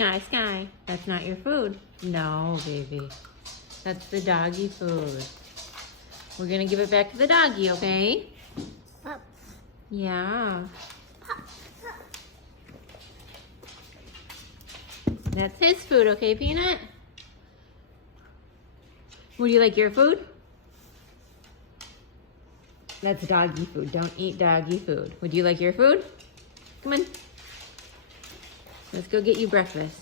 Sky, Sky, that's not your food. No, baby. That's the doggy food. We're gonna give it back to the doggy, okay? Pop, Yeah. pop, pop. That's his food, okay, Peanut? Would you like your food? That's doggy food. Don't eat doggy food. Would you like your food? Come on. Let's go get you breakfast.